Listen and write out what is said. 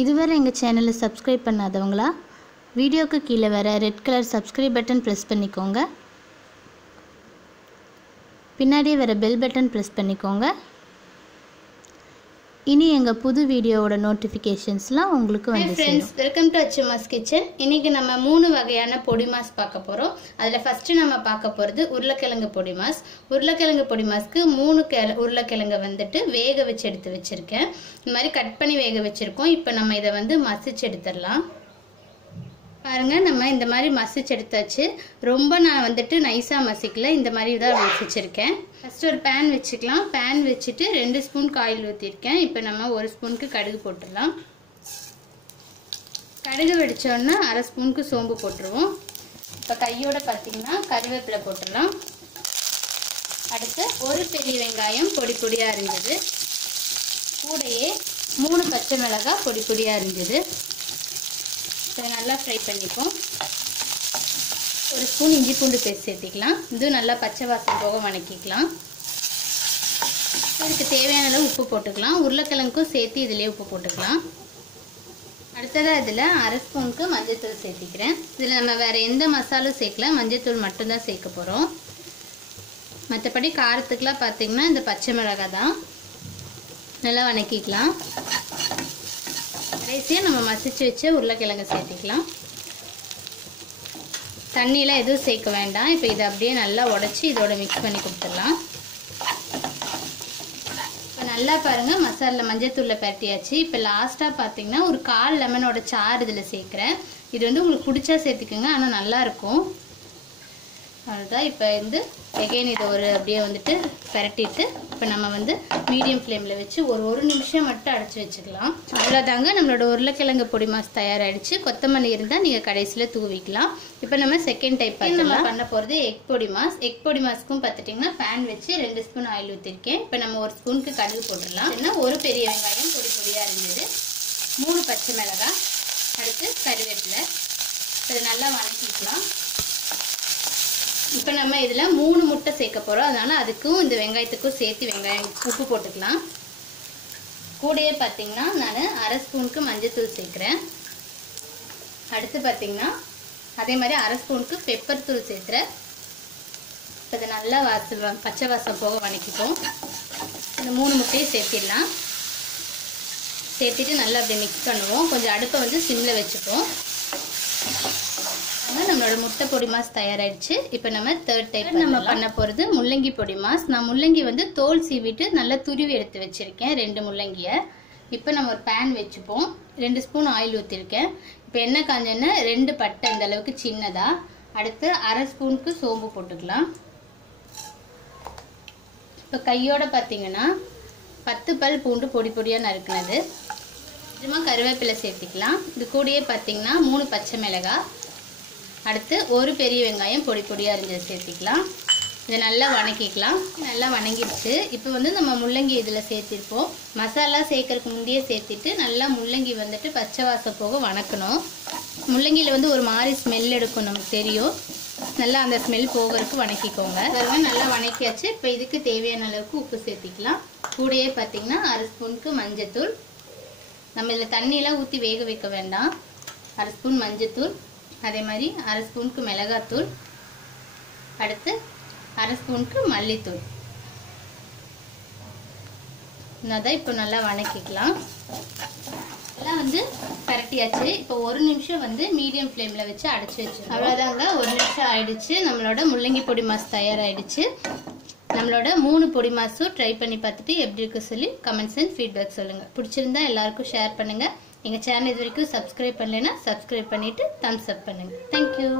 இதுவரை எங்கள் சேனலை சப்ஸ்கிரைப் பண்ணாதவங்களா வீடியோக்கு கீழே வர red colour subscribe button press பண்ணிக்கோங்க. பின்னாடியே வர பெல் பட்டன் ப்ரெஸ் பண்ணிக்கோங்க. இனி எங்கள் புது வீடியோவோட நோட்டிஃபிகேஷன்ஸ்லாம் உங்களுக்கு வந்து friends, welcome to Achuma's kitchen. இன்றைக்கி நம்ம 3 வகையான பொடி மாஸ் பார்க்க போகிறோம். அதில் ஃபஸ்ட்டு நம்ம பார்க்க போகிறது உருளைக்கிழங்கு பொடி மாஸ். உருளைக்கிழங்கு பொடி மாஸ்க்கு 3 உருளைக்கிழங்கை வந்துட்டு வேக வச்சு எடுத்து வச்சுருக்கேன். இந்த மாதிரி கட் பண்ணி வேக வச்சுருக்கோம். இப்போ நம்ம இதை வந்து மசிச்சு எடுத்துடலாம். பாருங்கள், நம்ம இந்த மாதிரி மசிச்சு எடுத்தாச்சு. ரொம்ப நான் வந்துட்டு நைஸாக மசிக்கல, இந்த மாதிரி தான் வச்சுருக்கேன். ஃபஸ்ட்டு ஒரு பேன் வச்சுக்கலாம். பேன் வச்சுட்டு 2 ஸ்பூன் ஆயில் ஊற்றிருக்கேன். இப்போ நம்ம 1 ஸ்பூனுக்கு கடுகு போட்டுடலாம். கடுகு வெடித்தோன்னா 1/2 ஸ்பூனுக்கு சோம்பு போட்டுருவோம். இப்போ கையோட பார்த்திங்கன்னா கருவேப்பிலை போட்டுடலாம். அடுத்து ஒரு பெரிய வெங்காயம் பொடி பொடியாக அரிஞ்சது, கூடையே 3 பச்சை மிளகாய் பொடி பொடியாக அரிஞ்சது. இதை நல்லா ஃப்ரை பண்ணிப்போம். 1 ஸ்பூன் இஞ்சி பூண்டு பேஸ்ட் சேர்த்திக்கலாம். இது நல்லா பச்சை வாசம் போக வணக்கிக்கலாம். இதுக்கு தேவையான அளவு உப்பு போட்டுக்கலாம். உருளைக்கிழங்குக்கும் சேர்த்து இதிலே உப்பு போட்டுக்கலாம். அடுத்ததாக இதில் 1/2 ஸ்பூனுக்கு மஞ்சள்தூள் சேர்த்திக்கிறேன். இதில் நம்ம வேறு எந்த மசாலும் சேர்க்கல, மஞ்சள்தூள் மட்டும்தான் சேர்க்க போகிறோம். மற்றபடி காரத்துக்கெலாம் பார்த்திங்கன்னா இந்த பச்சை மிளகாய் தான். நல்லா வணக்கிக்கலாம். கடைசியாக நம்ம மசிச்சு வச்ச உருளைக்கிழங்கு சேர்த்திக்கலாம். தண்ணியெலாம் எதுவும் சேர்க்க வேண்டாம். இப்போ இதை அப்படியே நல்லா உடச்சி இதோட மிக்ஸ் பண்ணி கொடுத்துடலாம். இப்போ நல்லா பாருங்கள், மசாலா மஞ்சத்தூளில் பரட்டியாச்சு. இப்போ லாஸ்ட்டாக பார்த்தீங்கன்னா ஒரு 1/4 லெமனோட சாறு இதில் சேர்க்குறேன். இது வந்து உங்களுக்கு பிடிச்சா சேர்த்துக்குங்க, ஆனால் நல்லாயிருக்கும். அதுதான் இப்போ வந்து எகைன் இதை அப்படியே வந்துட்டு பரட்டிட்டு இப்போ நம்ம வந்து மீடியம் ஃப்ளேமில் வச்சு ஒரு நிமிஷம் மட்டும் அடைச்சி வச்சுக்கலாம். அவ்வளோதாங்க, நம்மளோட உருளைக்கிழங்கு பொடி மாஸ் தயாராகிடுச்சு. கொத்தமல்லி இருந்தால் நீங்கள் கடைசியில் தூவிக்கலாம். இப்போ நம்ம செகண்ட் டைப் நம்ம பண்ண போகிறது எக் பொடி மாஸ். எக் பொடி மாஸ்க்கும் பார்த்துட்டிங்கன்னா பேன் வச்சு 2 ஸ்பூன் ஆயில் ஊற்றிருக்கேன். இப்போ நம்ம 1 ஸ்பூனுக்கு கடுகு போட்டுடலாம். ஏன்னா ஒரு பெரிய வெங்காயம் பொடி பொடியாக இருந்தது, 3 பச்சை மிளகாய், அடுத்து கருவேப்பிலை. இதை நல்லா வணக்கிக்கலாம். இப்போ நம்ம இதில் 3 முட்டை சேர்க்க போகிறோம். அதனால் அதுக்கும் இந்த வெங்காயத்துக்கும் சேர்த்து வெங்காயம் உப்பு போட்டுக்கலாம். கூடையே பார்த்திங்கன்னா நான் 1/2 ஸ்பூனுக்கு மஞ்சள்தூள் சேர்க்குறேன். அடுத்து பார்த்திங்கன்னா அதே மாதிரி 1/2 ஸ்பூனுக்கு பெப்பர் தூள் சேர்த்துறேன். இப்போ இதை நல்லா பச்சை வாசம் போக வணக்கிப்போம். இந்த 3 முட்டையும் சேர்த்திடலாம். சேர்த்துட்டு நல்லா அப்படி மிக்ஸ் பண்ணுவோம். கொஞ்சம் அடுப்பை வந்து சிம்மில் வச்சுப்போம். நம்மளோட முட்டை பொடி மாஸ் தயாராகிடுச்சு. இப்போ நம்ம தேர்ட் டைப் நம்ம பண்ண போகிறது முள்ளங்கி பொடி மாஸ். நான் முள்ளங்கி வந்து தோல் சீவிட்டு நல்லா துருவி எடுத்து வச்சுருக்கேன், 2 முள்ளங்கியை. இப்போ நம்ம ஒரு பேன் வச்சுப்போம். 2 ஸ்பூன் ஆயில் ஊற்றிருக்கேன். இப்போ எண்ணெய் காஞ்சோன்னா 2 பட்டை இந்த அளவுக்கு சின்னதாக, அடுத்து 1/2 ஸ்பூனுக்கு சோம்பு போட்டுக்கலாம். இப்போ கையோட பார்த்தீங்கன்னா 10 பல் பூண்டு பொடி பொடியாக நறுக்குனது, கொஞ்சமாக கருவேப்பிலை சேர்த்திக்கலாம். இது கூடயே பார்த்தீங்கன்னா 3 பச்சை மிளகாய், அடுத்து ஒரு பெரிய வெங்காயம் பொடி பொடியாக அரிஞ்சு சேர்த்திக்கலாம். இதை நல்லா வணக்கிக்கலாம். நல்லா வணங்கிடுச்சு. இப்போ வந்து நம்ம முள்ளங்கி இதில் சேர்த்திருப்போம். மசாலா சேர்க்கறதுக்கு முந்தையே சேர்த்திட்டு நல்லா முள்ளங்கி வந்துட்டு பச்சை வாசம் போக வணக்கணும். முள்ளங்கியில் வந்து ஒரு மாதிரி ஸ்மெல் எடுக்கும், நமக்கு தெரியும். நல்லா அந்த ஸ்மெல் போகிறதுக்கு வணக்கிக்கோங்க. நல்லா வணக்கியாச்சு. இப்போ இதுக்கு தேவையான அளவுக்கு உப்பு சேர்த்திக்கலாம். கூடையே பார்த்தீங்கன்னா 1/2 ஸ்பூனுக்கு மஞ்சத்தூள். நம்ம இதில் தண்ணியெல்லாம் ஊற்றி வேக வைக்க வேண்டாம். 1/2 ஸ்பூன் மஞ்சத்தூள், அதே மாதிரி 1/2 ஸ்பூனுக்கு மிளகாத்தூள், அடுத்து 1/2 ஸ்பூனுக்கு மல்லித்தூள். அதான் இப்போ நல்லா வணக்கிக்கலாம். எல்லாம் வந்து பரட்டியாச்சு. இப்போ 1 நிமிஷம் வந்து மீடியம் ஃப்ளேமில் வச்சு அடைச்சி வச்சு அவ்வளோதாங்க. 1 நிமிஷம் ஆயிடுச்சு. நம்மளோட முள்ளங்கி பொடி மாஸ் தயாராகிடுச்சு. நம்மளோட 3 பொடி மாஸும் ட்ரை பண்ணி பார்த்துட்டு எப்படி இருக்கு சொல்லி கமெண்ட்ஸ் அண்ட் ஃபீட்பேக் சொல்லுங்கள். பிடிச்சிருந்தா எல்லாருக்கும் ஷேர் பண்ணுங்கள். எங்கள் சேனல் இது வரைக்கும் சப்ஸ்கிரைப் பண்ணலைன்னா சப்ஸ்கிரைப் பண்ணிவிட்டு தம்ஸ் அப் பண்ணுங்கள். தேங்க்யூ.